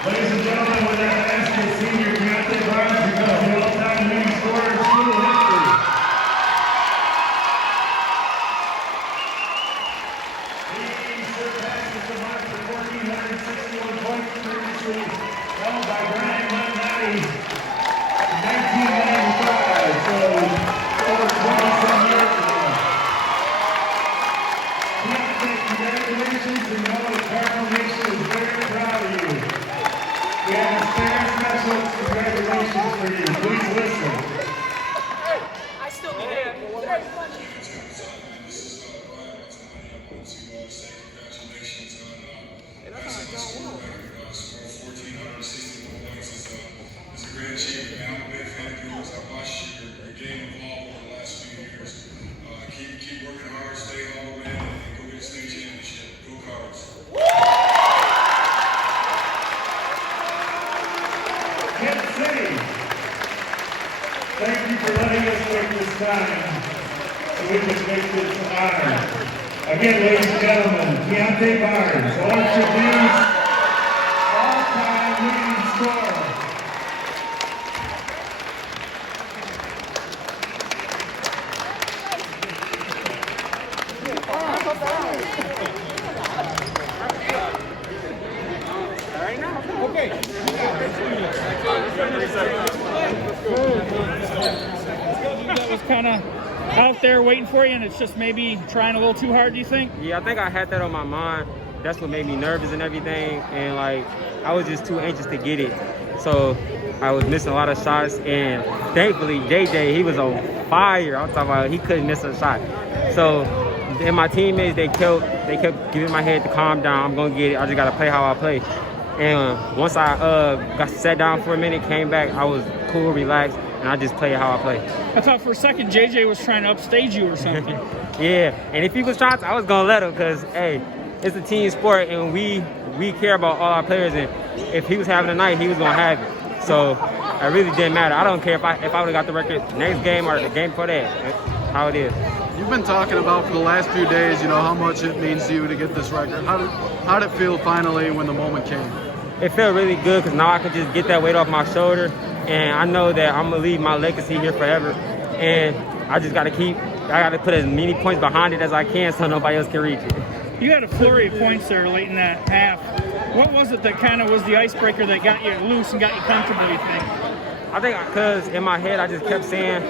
Ladies and gentlemen, with that basket, senior Keontae Barnes becomes the all-time leading scorer in school history. He surpasses the mark for 1,461 points previously held by Brian Montgomery in 1995, so over 20-some years ago. Keontae, congratulations, and know the Cardinal Nation is very proud of you. We have a very special congratulations for you. Please listen. I still need it. It's a great achievement. I'm a big fan of yours. I've watched your game evolve over the last few years. Keep working hard, stay humble, man, and go get a state championship. Go Cards. Kansas City, thank you for letting us take this time so we can make this an honor. Again, ladies and gentlemen, Keontae Barnes, Orange Tribune's all-time leading scorer. That was kind of out there waiting for you, and it's just maybe trying a little too hard, do you think? Yeah, I think I had that on my mind. That's what made me nervous and everything. And like, I was just too anxious to get it. So I was missing a lot of shots. And thankfully, JJ, he was on fire. I'm talking about he couldn't miss a shot. So, and my teammates, they kept giving my head to calm down. I'm gonna get it. I just gotta play how I play. And once I got sat down for a minute, came back, I was cool, relaxed, and I just played how I play. I thought for a second JJ was trying to upstage you or something. Yeah, and if he was shots, I was gonna let him, because hey, it's a team sport, and we care about all our players, and if he was having a night, he was gonna have it. So it really didn't matter. I don't care if I would have got the record next game or the game before that, how it is. You've been talking about for the last few days, you know, how much it means to you to get this record. How did it feel finally when the moment came? It felt really good, because now I can just get that weight off my shoulder, and I know that I'm gonna leave my legacy here forever. And I just gotta put as many points behind it as I can so nobody else can reach it. You had a flurry of points there late in that half. What was it that kind of was the icebreaker that got you loose and got you comfortable, you think? I think because in my head I just kept saying,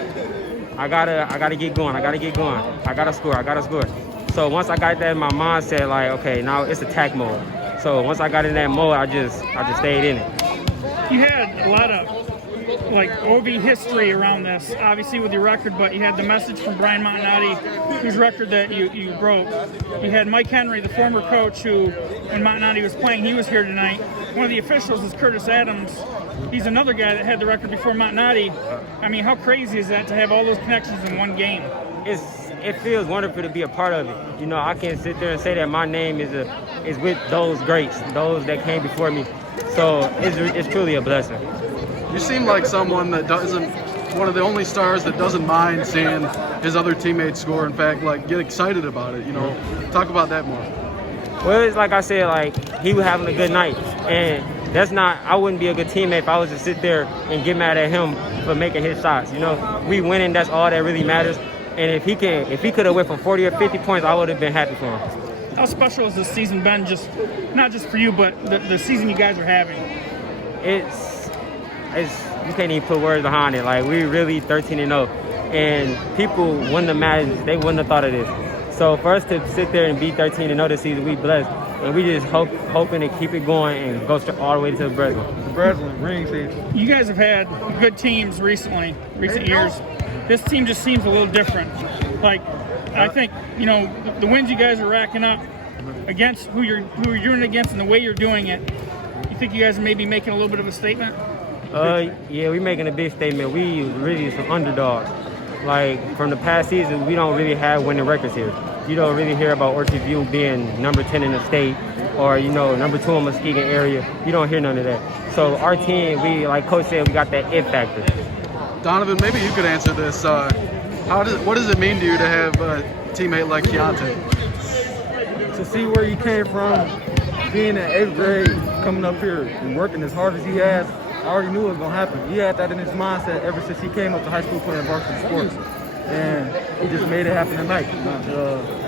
I gotta get going, I gotta score. So once I got that in my mindset, like, okay, now it's attack mode. So once I got in that mode, I just stayed in it. You had a lot of like OV history around this, obviously with your record, but you had the message from Brian Montanati, whose record that you broke. You had Mike Henry, the former coach, who, when Montanati was playing, he was here tonight. One of the officials is Curtis Adams. He's another guy that had the record before Montanati. I mean, how crazy is that to have all those connections in one game? It feels wonderful to be a part of it. You know, I can sit there and say that my name is with those greats, those that came before me. So it's truly a blessing. You seem like someone that one of the only stars that doesn't mind seeing his other teammates score. In fact, like, get excited about it, you know. Talk about that more. Well, it's like I said, like, he was having a good night. And I wouldn't be a good teammate if I was to sit there and get mad at him for making his shots. You know, we winning, that's all that really matters. And if he could have went for 40 or 50 points, I would have been happy for him. How special has this season been, not just for you, but the season you guys are having? You can't even put words behind it. Like, we really 13-0, and people wouldn't imagine, they wouldn't have thought of this. So for us to sit there and be 13-0 this season, we blessed, and we just hoping to keep it going and go all the way to the Breslin ring season. You guys have had good teams recent years. This team just seems a little different. Like, I think, you know, the wins you guys are racking up against who you're doing it against and the way you're doing it. You think you guys are maybe making a little bit of a statement? Yeah, we're making a big statement. We really some underdogs. Like, from the past season, we don't really have winning records here. You don't really hear about Orchard View being number 10 in the state, or, you know, number 2 in Muskegon area. You don't hear none of that. So our team, like Coach said, we got that it factor. Donovan, maybe you could answer this. What does it mean to you to have a teammate like Keontae? To see where you came from being in 8th grade, coming up here and working as hard as he has, I already knew it was going to happen. He had that in his mindset ever since he came up to high school playing varsity sports. And he just made it happen tonight.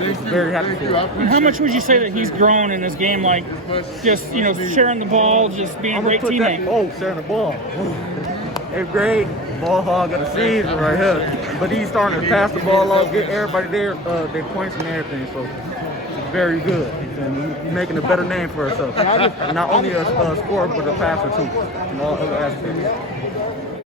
He's very happy for it. And how much would you say that he's grown in this game? Like, just, you know, sharing the ball, just being a great teammate? Sharing the ball. 8th grade, ball hog of the season right here. But he's starting to pass the ball off, get everybody their points and everything. So it's very good. And he's making a better name for himself. Not only a scorer, but a passer too, and all other aspects.